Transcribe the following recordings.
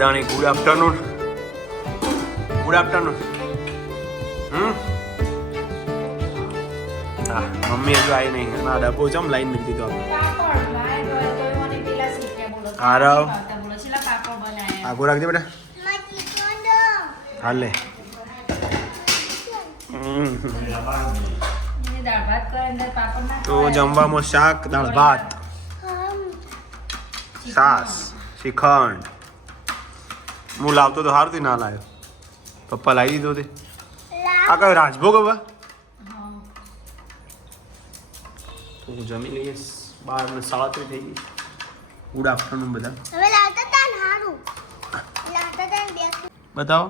બધાની good afternoon. Good afternoon. હા, mummy હજુ આવી નહીં. ના ડબ્બો ચમ લાઈન મૂકી દીધો આપણે. આરવ આગો રાખજે બેટા. હાલે તો જમવામાં શાક, દાળ ભાત, છાસ, શ્રીખંડ. હું લાવતો તો સારું થી ના લાવ્યો. પપ્પા લાવી દીધો તે. આ કયો રાજભોગ હવે? તો જમી લઈએ. 12:37 થઈ ગઈ. ગુડ આફ્ટરનૂન બધા. બતાવો.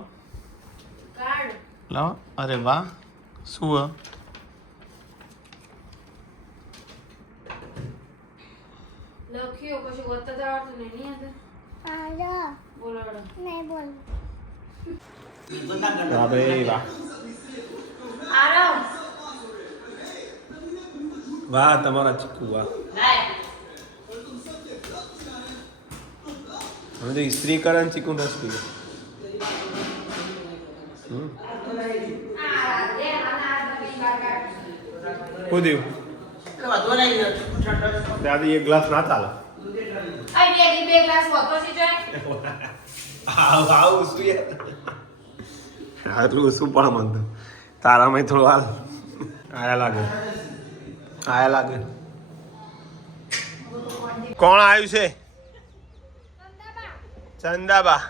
લાવો. અરે વાહ, શું હ? લખ્યો પછી વત્તા આવતું નહીં અંદર. બોલાડો નહીં બોલ. વાહ ભાઈ વાહ. આરામ. વાહ તમારા ચીકુ વાહ. હવે તો ઇસ્ત્રી કરે ને ચીકુ રસ પીવે. શું થયું? દાદી એક ગ્લાસ ના ચાલે. બે ગ્લાસ વોટર છે જોય. આવું શું યાર? આટલું શું પણ મનતું તારામાં થોડું હાલ. આયા લાગે. કોણ આવ્યું છે? ચંદાબા.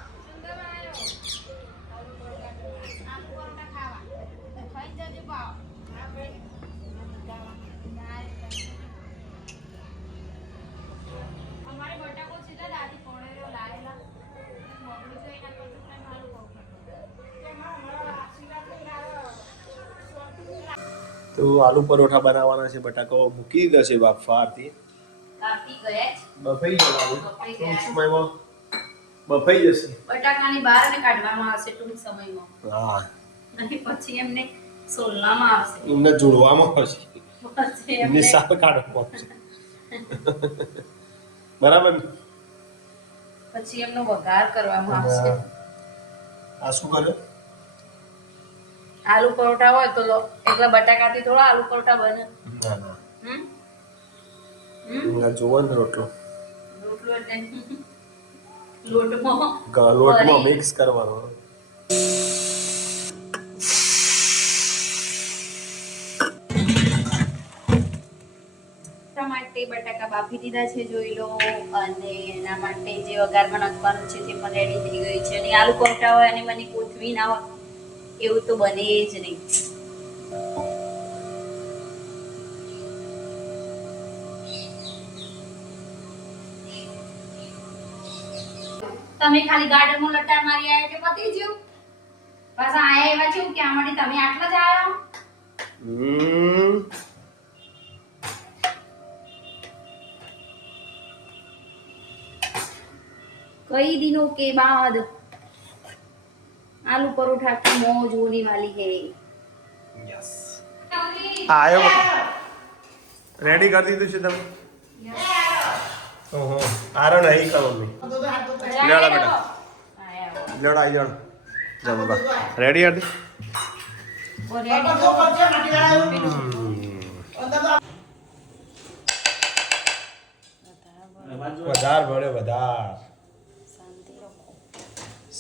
તો આલુ પરોઠા બનાવવાના છે. બટાકાઓ મૂકી દીધા છે બાફવાથી. બફાઈ ગયા. બફાઈ જશે. બટાકાની બહાર ને કાઢવામાં આવશે ટૂંક સમયમાં. હા. અને પછી એમને સોલવામાં આવશે. એમને જોડવામાં આવશે. પછી એમને સાલ કાઢવામાં આવશે. બરાબર. પછી એમનો વઘાર કરવામાં આવશે. આ શું કરે? આલુ પરોઠા હોય તો એકલા બટાકાથી થોડા આલુ પરોઠા બને. ના ના. આ જોવાનો રોટલો એટલે લોટમાં મિક્સ કરવાનો. ટમાટે બટાકા બાફી દીધા છે જોઈ લો. અને એના માટે જે વઘારમાં નાખવાનું છે તે પણ રેડી થઈ ગઈ છે. અને આલુ પરોઠા હોય અને મને કોથમી ના હોય એવું તો બને જ નહીં. તમે ખાલી ગાર્ડનમાં લટાર મારી આવ્યા એટલે પતી ગયું. પાછા આયા એવા છે કે આ માટે તમે આટલા જ આવ્યા. कई दिनों के बाद आलू परोठा की मौज होने वाली है. यस. आयो. रेडी कर દીધું છે તમે? ઓહો. આરો નહીં કરો મે. લેડા બેટા. લેડા આવી જાણ. જમવા. રેડી હતી? વધાર ભળે વધાર.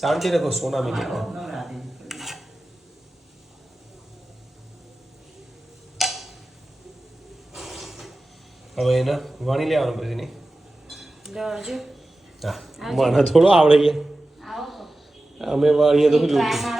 શાંતિ રાખો સોના મેં. હવે એને વણી લેવાનું પછી નહીં. હા, મને થોડો આવડે છે. અમે વાળીએ તો શું લૂંટી.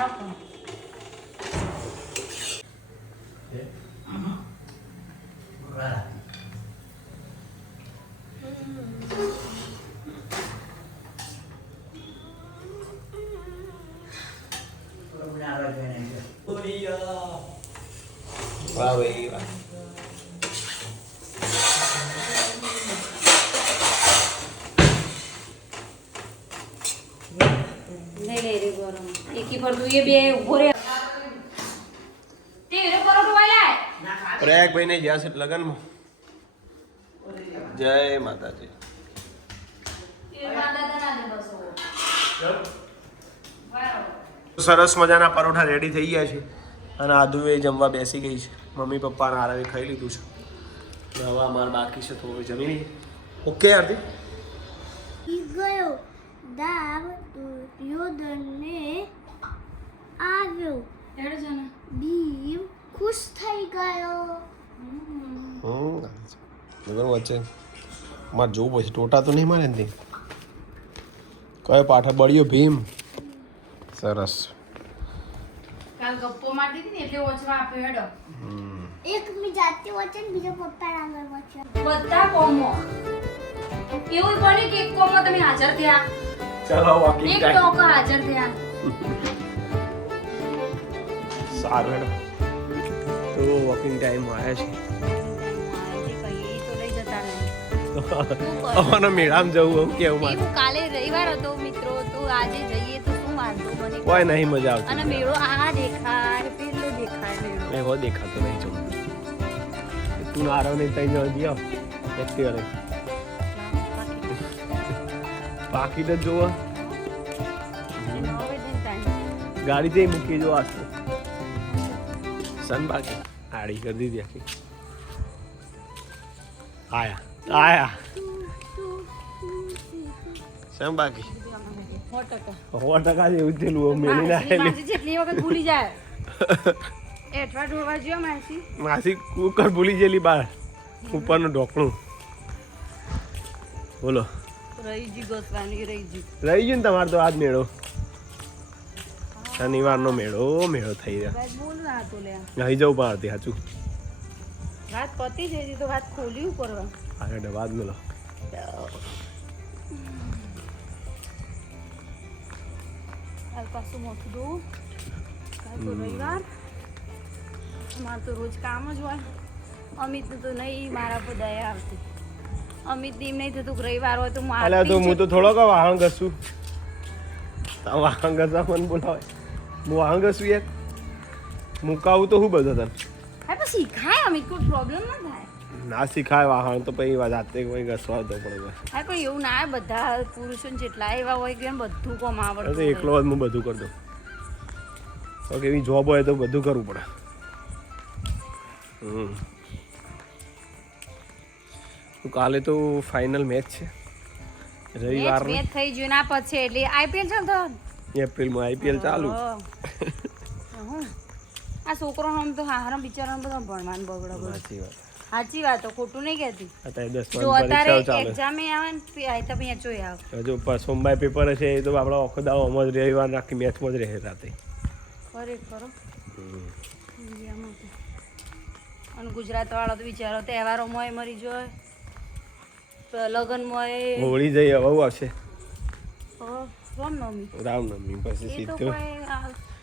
વાહ ભાઈ વાહ. પ્રયાગભાઈ ને જ્યાં છે લગનમાં. જય માતાજી. સરસ મજાના પરોઠા રેડી થઈ ગયા છે અને આદુએ જમવા બેસી ગઈ છે. મમ્મી પપ્પાના આરામે ખાઈ લીધું છે. હવે અમારે બાકી છે થોડું જમી લઈએ. ઓકે આરતી ગયો દાવ દુર્યોધનને આવ્યો ભીમ ખુશ થઈ ગયો. વચ્ચે મારે જોવું પછી ટોટા તો નહીં મારે ને કયો પાઠ બળ્યો ભીમ. સરસ. કાલ ગપ્પો મારતી હતી ને એટલે ઓછવા આપ્યો હેડો. એક મી જાતે વચન બીજો પપ્પા આગળ વચન બધા કોમો એવું બને કે એક કોમમાં તમે હાજર થયા, ચલો વોકિંગ એક ટાઈમ. ટોકો હાજર થયા. સારું હેડો તો વોકિંગ ટાઈમ આવ્યા છે. તો લઈ જતા નહીં. અમારે મેળામાં જવું એવું કેવું મારે એવું કાલે રવિવાર હતો મિત્રો, તો આજે જઈએ તો શું વાંધો મને? કોઈ નહીં મજા આવતી. અને મેળો આ દેખાય પેલો દેખાય મેળો. એવો દેખાતો નહીં જવું. તું નારો નહીં તઈ જવા દે એક્ટિવા લઈ બાકી તો જોવો ગાડી જઈ મૂકી જો આસ્તે સન બાકી આડી કરી દીધી આખી. આયા સમ બાકી 100% જેવું જ થયેલું મેલી નાખેલી જેટલી વખત ભૂલી જાય એઠવા ઢોળવા જ્યો માસી. માસી કુકર ભૂલી ગયેલી બાર ઉપરનું ઢોકણું. બોલો રહીજી ગોસવાની રહીજી. રહી ગયું ને તમારે તો આજ મેળો શનિવારનો મેળો થઈ રહ્યો. વાત બોલ ના તો લે અહીં જવું પાડતી સાચું. વાત પતી જઈ તો વાત ખોલી કરવા. આગળ વાત મેલો કાલ પાછું મોટું દઉં. કાલ તો રવિવાર, મારે તો રોજ કામ જ હોય. અમિતને તો નહીં મારા પર દયા આવતી. અમિતને એમ નહીં થતું કે રવિવાર હોય તો અલ્યા તો હું તો થોડોક વાહન ઘસું. વાહન ઘસવા મને બોલાવે હું વાહન ઘસું યાર મુકાવું તો હું બધો તને હા પણ શીખાય અમિત, કોઈ પ્રોબ્લેમ ના થાય. ના શીખાય વાહન તો પછી જાતે કોઈ ઘસવા તો પડે. હા કોઈ એવું ના હોય, બધા પુરુષો જેટલા એવા હોય કે બધું કોમ તો આવડતું એકલો જ હું બધું કરી દઉં. ઓકે એવી જોબ હોય તો બધું કરવું પડે. કાલે તો ફાઇનલ મેચ છે રવિવાર મેચ થઈ ગયું ના પછી એટલે આઈપીએલ ચાલતો એપ્રિલમાં આઈપીએલ ચાલુ. આ છોકરો આમ તો હારા બિચારાને બધા ભણવાનું બગડો. સાચી વાત. સાચી વાત, ખોટું નહીં કહેતી. અત્યારે જો 10 અત્યારે પરીક્ષાઓ ચાલે. એક્ઝામે આવે ને આયતા મેચોય આવે. હજુ સોમવારે પેપર હશે એ તો આપણો આખો દાડો આમ જ રવિવાર આખી મેચમાં જ રહે રાતે. ખરેખર ઇન્ડિયામાં તો. અને ગુજરાત વાળા તો બિચારો તહેવારોમાં મરી જાય, લગ્નમાં હોળી જઈ હવે આવશે રામનવમી. રામનવમી પછી એ તો સીધું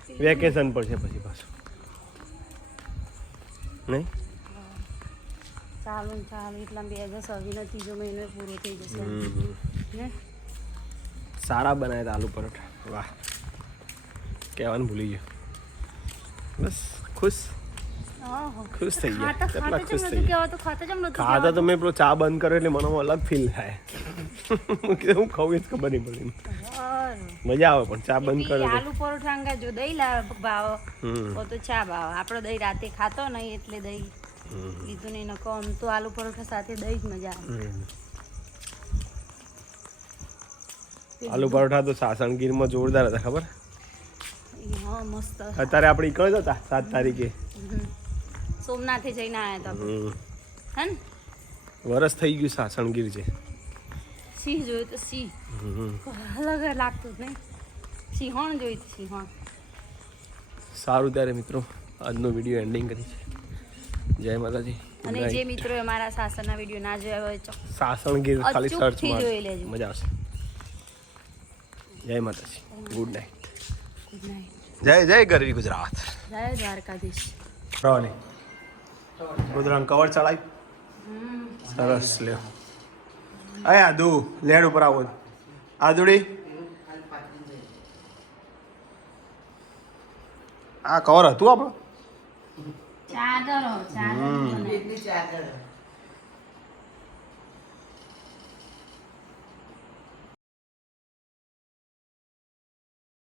કોઈ વેકેશન પડશે પછી પાછું નહીં. ચાલુ એટલા 2026 ત્રીજો મહિનો પૂરો થઈ જશે ને. સારા બનાવ્યા આલુ પરોઠા. વાહ કહેવાનું ભૂલી ગયો. બસ ખુશ ખુશ થઈ ગયા. કેટલા ખુશ થઈ ગયા. ખાતા તો મેં પેલો ચા બંધ કર્યો એટલે મને અલગ ફીલ થાય. હું ખાઉં એ જ ખબર નહીં પડી. મજા આવે પણ ચા બંધ કર્યો આલુ પરોઠા અંગા જો દહીં ભાવ તો ચા ભાવ. આપણો દહીં રાતે ખાતો નહીં એટલે દહીં લીધું નહીં. નકો આમ તો આલુ પરોઠા સાથે દહીં જ મજા આવે. આલુ પરોઠા તો સાસણગીરમાં જોરદાર હતા ખબર. હા મસ્ત. અત્યારે આપણે કયો હતા 7 તારીખે સોમનાથે જઈને આવ્યા હતા હે ને. વરસ થઈ ગયું સાસણગીર છે. સિંહ જોયું તો સિંહ અલગ લાગતું જ નહીં. સિંહણ જોયું તો સિંહણ. સારું ત્યારે મિત્રો આજનો વિડીયો એન્ડિંગ કરી છે. જય માતાજી. અને જે મિત્રો અમારા સાસણના વિડીયો ના જોયા હોય તો સાસણગીર ખાલી સર્ચ અચૂકથી માર જોઈ લેજો. મજા આવશે. જય માતાજી. Good night. Good night. જય ગરવી ગુજરાત. જય દ્વારકાધીશ. રોની ગોદરાનું કવર ચડાવી સરસ લ્યો. અય આદુ લેડ ઉપર આવો આદુડી. આ કવર હતું આપણું ચાદર ચાદર